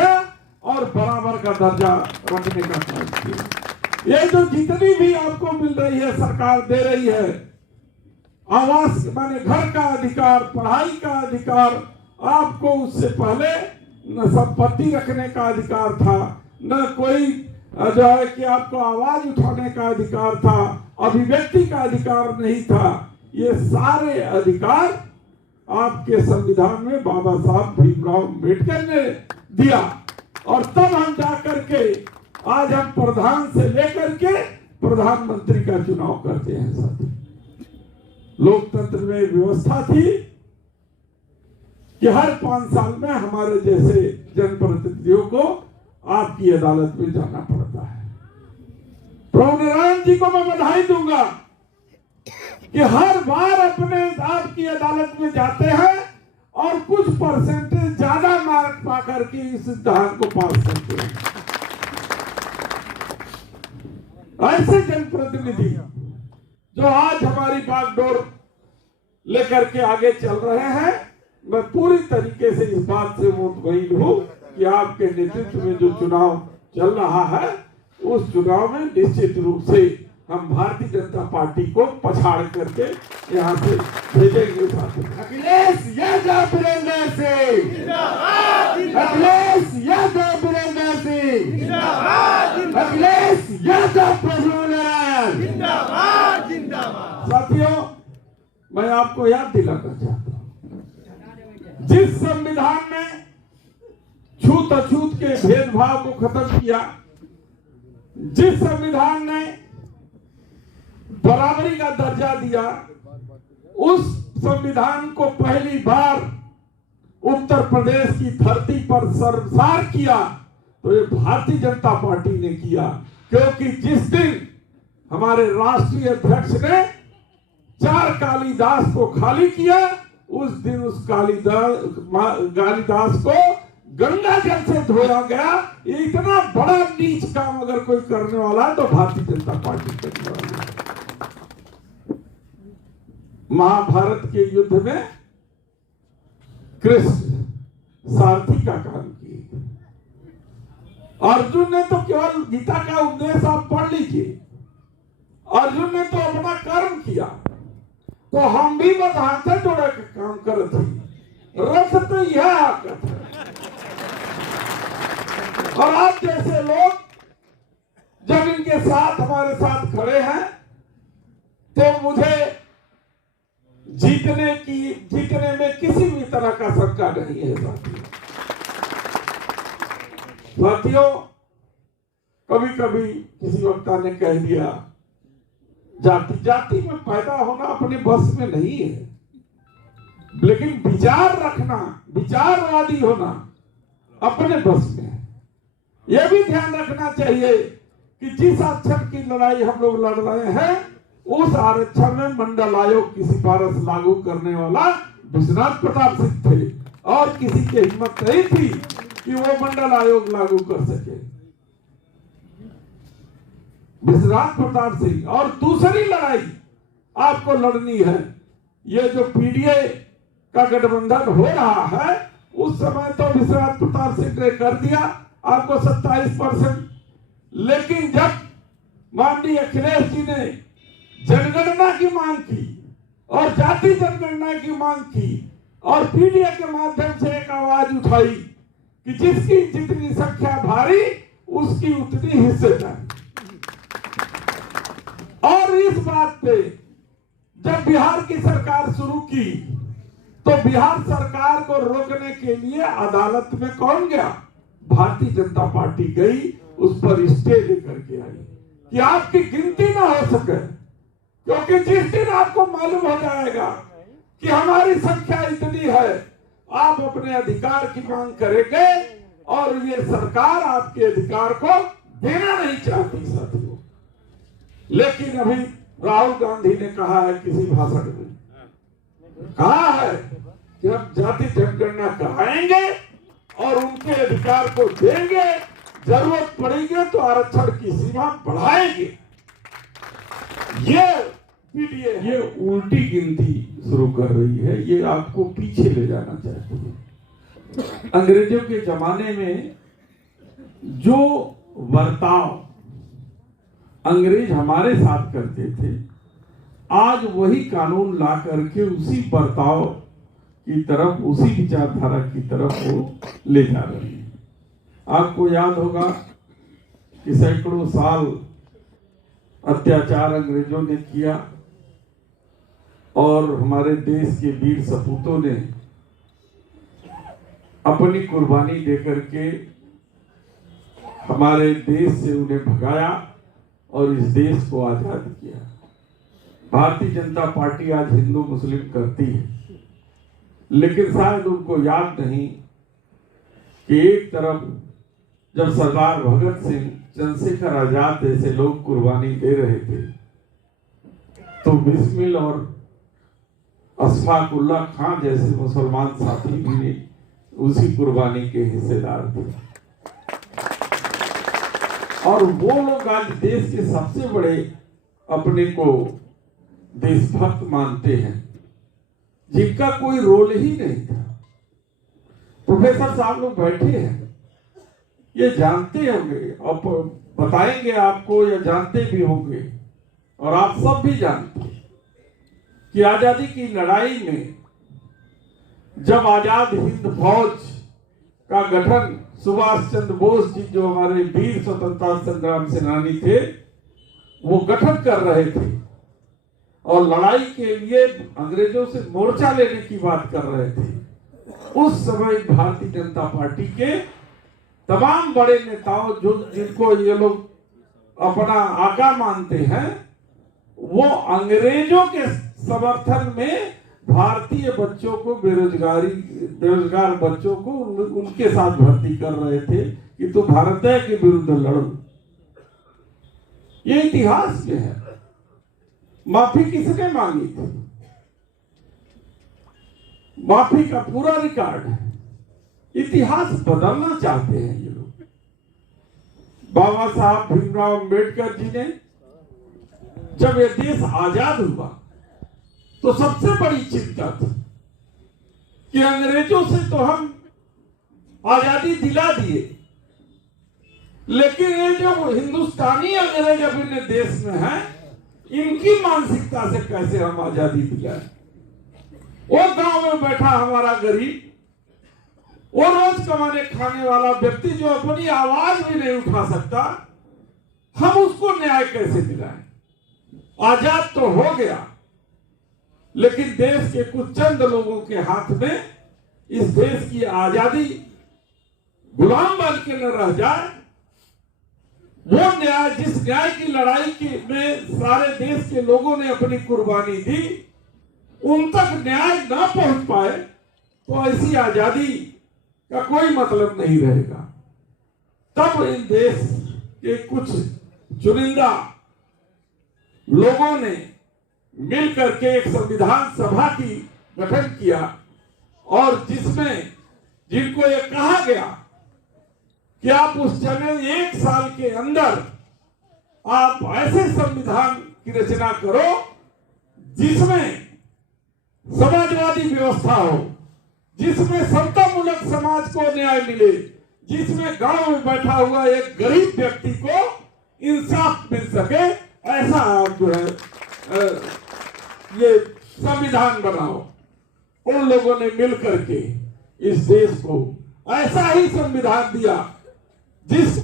किया और बराबर का दर्जा रखने का काम किया। ये जो जितनी भी आपको मिल रही है, सरकार दे रही है, आवास माने घर का अधिकार, पढ़ाई का अधिकार, आपको उससे पहले न संपत्ति रखने का अधिकार था, न कोई जो है कि आपको आवाज उठाने का अधिकार था, अभिव्यक्ति का अधिकार नहीं था। ये सारे अधिकार आपके संविधान में बाबा साहब भीमराव अम्बेडकर ने दिया। और तब हम जाकर के आज हम प्रधान से लेकर के प्रधानमंत्री का चुनाव करते हैं। साथी, लोकतंत्र में व्यवस्था थी कि हर 5 साल में हमारे जैसे जनप्रतिनिधियों को आपकी अदालत में जाना पड़ता है। प्रभु नारायण जी को मैं बधाई दूंगा कि हर बार अपने आपकी अदालत में जाते हैं और कुछ परसेंटेज ज्यादा मार्क पा करके इस सिद्धांत को पास करते हैं। ऐसे जनप्रतिनिधि जो आज हमारी बागडोर लेकर के आगे चल रहे हैं, मैं पूरी तरीके से इस बात से मुतमईन हूं कि आपके नेतृत्व में जो चुनाव चल रहा है, उस चुनाव में निश्चित रूप से हम भारतीय जनता पार्टी को पछाड़ करके यहाँ से भेजेंगे। अखिलेश यादव वीरेंद्र सिंह जिंदाबाद, अखिलेश यादव वीरेंद्र सिंह जिंदाबाद, अखिलेश यादव प्रभु नारायण जिंदाबाद जिंदाबाद। साथियों, मैं आपको याद दिलाना चाहता हूँ, जिस संविधान में छूत अछूत के भेदभाव को खत्म किया, जिस संविधान ने बराबरी का दर्जा दिया, उस संविधान को पहली बार उत्तर प्रदेश की धरती पर सर्वसार किया तो ये भारतीय जनता पार्टी ने किया। क्योंकि जिस दिन हमारे राष्ट्रीय अध्यक्ष ने 4 कालिदास को खाली किया, उस दिन उस कालिदास को गंगा जल से धोया गया। ये इतना बड़ा नीच काम अगर कोई करने वाला है तो भारतीय जनता पार्टी करने वाली है। महाभारत के युद्ध में कृष्ण सारथी का काम किए। अर्जुन ने तो केवल गीता का उपदेश आप पढ़ लीजिए, अर्जुन ने तो अपना कर्म किया। तो हम भी बस हाथ जोड़े के काम करते, रथ तो यह आकत है। और आप जैसे लोग जब इनके साथ हमारे साथ खड़े हैं तो मुझे जीतने में किसी भी तरह का शंका नहीं है। साथियों, कभी कभी किसी वक्ता ने कह दिया जाति में पैदा होना अपने बस में नहीं है, लेकिन विचार रखना, विचारवादी होना अपने बस में है। यह भी ध्यान रखना चाहिए कि जिस आरक्षण की लड़ाई हम लोग लड़ रहे हैं, उस आरक्षण में मंडल आयोग की सिफारिश लागू करने वाला विश्वनाथ प्रताप सिंह थे और किसी की हिम्मत नहीं थी कि वो मंडल आयोग लागू कर सके। विश्वनाथ प्रताप सिंह। और दूसरी लड़ाई आपको लड़नी है, ये जो पीडीए का गठबंधन हो रहा है, उस समय तो विश्वनाथ प्रताप सिंह ने कर दिया आपको 27%, लेकिन जब माननीय अखिलेश जी ने जनगणना की मांग की और जाति जनगणना की मांग की और पीडीए के माध्यम से एक आवाज उठाई कि जिसकी जितनी संख्या भारी उसकी उतनी हिस्सेदारी। और इस बात पे जब बिहार की सरकार शुरू की तो बिहार सरकार को रोकने के लिए अदालत में कौन गया? भारतीय जनता पार्टी गई, उस पर स्टे लेकर के आई कि आपकी गिनती ना हो सके। क्योंकि जिस दिन आपको मालूम हो जाएगा कि हमारी संख्या इतनी है, आप अपने अधिकार की मांग करेंगे और ये सरकार आपके अधिकार को देना नहीं चाहती। साथियों, लेकिन अभी राहुल गांधी ने कहा है, किसी भाषण में कहा है कि हम जाति जनगणना कराएंगे और उनके अधिकार को देंगे, जरूरत पड़ेगी तो आरक्षण की सीमा बढ़ाएंगे। ये उल्टी गिनती शुरू कर रही है, ये आपको पीछे ले जाना चाहती है। अंग्रेजों के जमाने में जो बर्ताव अंग्रेज हमारे साथ करते थे, आज वही कानून ला करके उसी बर्ताव की तरफ, उसी विचारधारा की तरफ वो ले जा रहे हैं। आपको याद होगा कि सैकड़ों साल अत्याचार अंग्रेजों ने किया और हमारे देश के वीर सपूतों ने अपनी कुर्बानी देकर के हमारे देश से उन्हें भगाया और इस देश को आजाद किया। भारतीय जनता पार्टी आज हिंदू मुस्लिम करती है, लेकिन शायद उनको याद नहीं कि एक तरफ जब सरदार भगत सिंह, चंद्रशेखर आजाद जैसे लोग कुर्बानी दे रहे थे, तो बिस्मिल और अशफाक उल्लाह खान जैसे मुसलमान साथी भी उसी कुर्बानी के हिस्सेदार थे। और वो लोग आज देश के सबसे बड़े अपने को देशभक्त मानते हैं, जिनका कोई रोल ही नहीं था। प्रोफेसर साहब लोग बैठे हैं, ये जानते होंगे और बताएंगे आपको, या जानते भी होंगे, और आप सब भी जानते हैं कि आजादी की लड़ाई में जब आजाद हिंद फौज का गठन सुभाष चंद्र बोस जी, जो हमारे वीर स्वतंत्रता संग्राम सेनानी थे, वो गठन कर रहे थे और लड़ाई के लिए अंग्रेजों से मोर्चा लेने की बात कर रहे थे, उस समय भारतीय जनता पार्टी के तमाम बड़े नेताओं, जो जिनको ये लोग अपना आका मानते हैं, वो अंग्रेजों के समर्थन में भारतीय बच्चों को, बेरोजगार बच्चों को उनके साथ भर्ती कर रहे थे कि तो भारतीय के विरुद्ध लड़ो। ये इतिहास में है। माफी किसने मांगी थी? माफी का पूरा रिकॉर्ड है। इतिहास बदलना चाहते हैं ये लोग। बाबा साहब भीमराव अंबेडकर जी ने जब ये देश आजाद हुआ तो सबसे बड़ी चिंता थी कि अंग्रेजों से तो हम आजादी दिला दिए, लेकिन ये जो हिंदुस्तानी अंग्रेज अपने देश में है, इनकी मानसिकता से कैसे हम आजादी दिलाएं। वो गांव में बैठा हमारा गरीब, वो रोज कमाने खाने वाला व्यक्ति जो अपनी आवाज भी नहीं उठा सकता, हम उसको न्याय कैसे दिलाएं? आजाद तो हो गया, लेकिन देश के कुछ चंद लोगों के हाथ में इस देश की आजादी गुलाम बन के न रह जाए। वो न्याय, जिस न्याय की लड़ाई में सारे देश के लोगों ने अपनी कुर्बानी दी, उन तक न्याय न पहुंच पाए तो ऐसी आजादी का कोई मतलब नहीं रहेगा। तब इन देश के कुछ चुनिंदा लोगों ने मिल करके एक संविधान सभा की गठन किया, और जिसमें जिनको ये कहा गया कि आप उस समय 1 साल के अंदर आप ऐसे संविधान की रचना करो जिसमें समाजवादी व्यवस्था हो, जिसमें समतामूलक समाज को न्याय मिले, जिसमें गांव में बैठा हुआ एक गरीब व्यक्ति को इंसाफ मिल सके, ऐसा आप जो है ये संविधान बनाओ। उन लोगों ने मिल करके इस देश को ऐसा ही संविधान दिया जिसमें